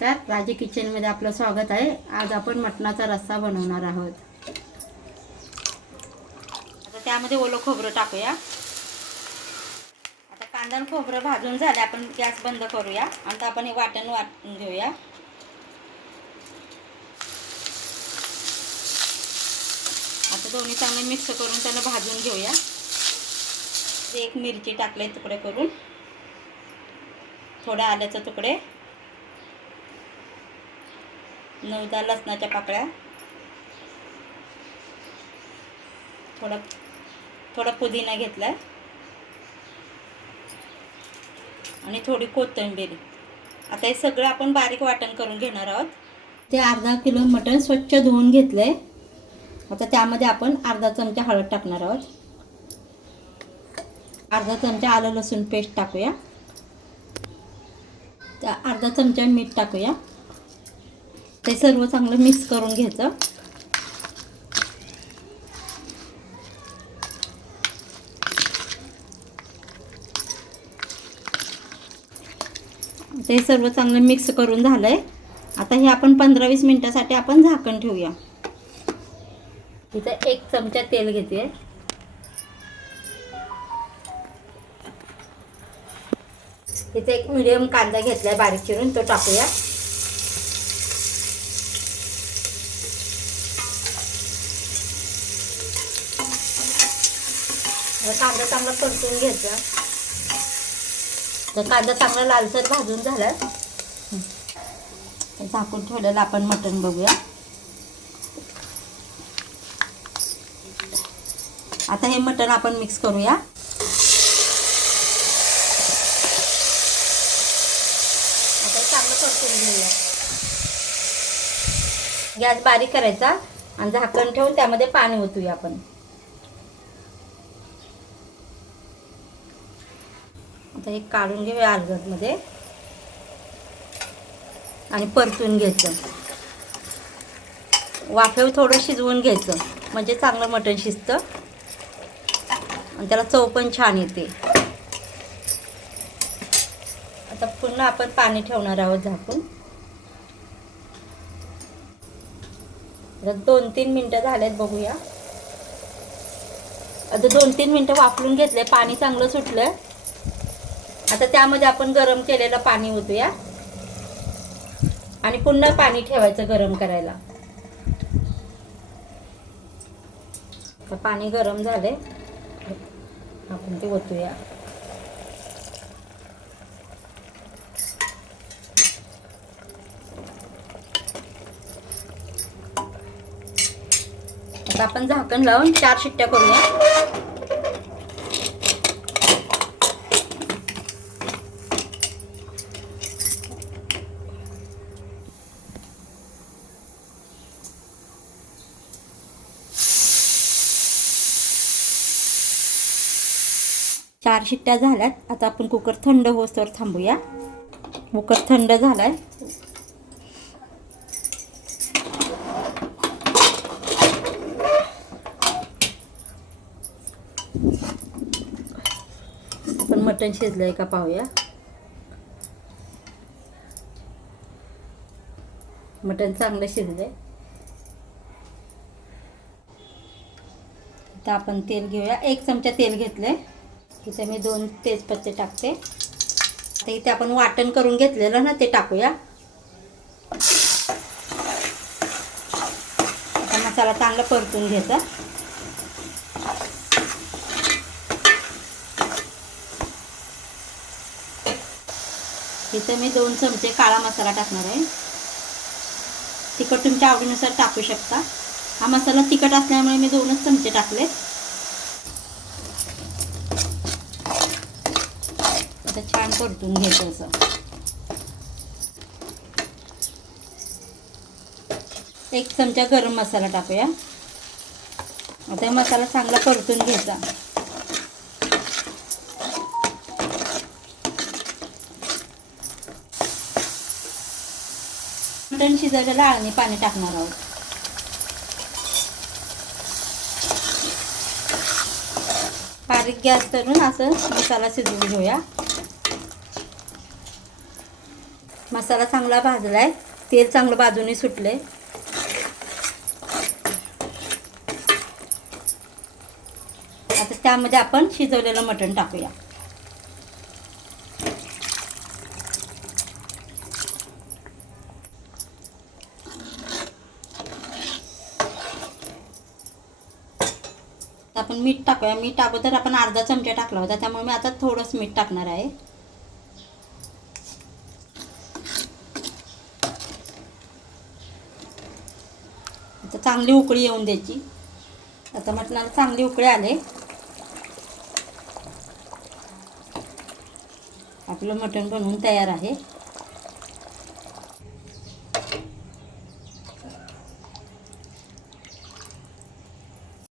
नमस्कार, राजे किचनमध्ये आपलं स्वागत आहे। आज आपण मटणाचा रस्सा बनवणार आहोत। आता त्यामध्ये ओलं खोबरं टाकूया। आता कांदा आणि खोबरं भाजून झाले, आपण गॅस बंद करूया। आता आपण हे वाटण वाटून घेऊया। आता दोन्ही चांगले मिक्स करून त्याला भाजून घेऊया। एक मिरची टाकले तुकडे करून, थोडा आल्याचे तुकडे, 9-10 लसणाच्या पाकळ्या, थोडा पुदिना घेतलाय आणि थोडी कोथिंबीर। आता हे सगळं आपण बारीक वाटण करून घेणार आहोत। ते अर्धा किलो मटण स्वच्छ धुवून घेतलंय। आता त्यामध्ये आपण अर्धा चमचा हळद टाकणार आहोत, अर्धा चमचा आलं लसूण पेस्ट टाकूया, त्या अर्धा चमचा मीठ टाकूया। ते सर्व चांगलं मिक्स करून घ्यायचं। ते सर्व चांगलं मिक्स करून झालंय। आता हे आपण 15-20 मिनिटासाठी आपण झाकण ठेवूया। इथं 1 चमचा तेल घेते। इथे एक मीडियम कांदा घेतलाय बारीक चिरून, तो टाकूया। कांदा चांगला परतून घ्यायचा। तर कांदा चांगला लालसर भाजून झाला, झाकून ठेवलेलं आपण मटण बघूया। आता हे मटण आपण मिक्स करूया। आता चांगलं परतून घेऊया। गॅस बारीक करायचा आणि झाकण ठेवून त्यामध्ये पाणी ओतूया आपण। आता हे काढून घेऊया अलगदमध्ये आणि परतून घ्यायचं। वाफेवर थोडं शिजवून घ्यायचं, म्हणजे चांगलं मटण शिजतं आणि त्याला चव पण छान येते। आता पुन्हा आपण पाणी ठेवणार आहोत झाकून। 2-3 मिनिटं झालेत, बघूया। आता 2-3 मिनिटं वाफलून घेतले, पाणी चांगलं सुटलं। आता त्यामध्ये आपण गरम केलेलं पाणी ओतूया आणि पुन्हा पाणी ठेवायचं गरम करायला। तर पाणी गरम झाले, आपण ते ओतूया। आता आपण झाकण लावून 4 शिट्ट्या करूया। चार शिट्ट्या झाल्यात। आता आपण कुकर थंड होईस्तोवर थांबूया। कुकर थंड झालाय। आपण मटण शिजलंय का पाहूया। मटण चांगलं शिजलंय। आता आपण तेल घेऊया। 1 चमचा तेल घेतलंय। इथे मी 2 तेजपत्ते टाकते। आता इथे आपण वाटण करून घेतलेलं ना, ते टाकूया। आता मसाला चांगला परतून घ्यायचा। इथे मी 2 चमचे काळा मसाला टाकणार आहे। तिखट तुमच्या आवडीनुसार टाकू शकता। हा मसाला तिखट असल्यामुळे मी 2च चमचे टाकले। आता छान परतून घ्यायचं असं। 1 चमचा गरम मसाला टाकूया। आता मसाला चांगला परतून घ्यायचा। मटण शिजवलेलं आळणी पाणी टाकणार आहोत। बारीक गॅस करून असं मसाला शिजवून घेऊया। मसाला चांगला भाजला आहे, तेल चांगलं बाजूने सुटले. आता त्यामध्ये आपण शिजवलेलं मटण टाकूया. आपण मीठ टाकूया. मीठ अगोदर आपण अर्धा चमचा टाकला होता, त्यामुळे मी आता थोडंसं मीठ टाकणार आहे. आता चांगली उकळी येऊन द्यायची. आता मटणाला चांगली उकळी आले. आपलं मटण बनवून तयार आहे.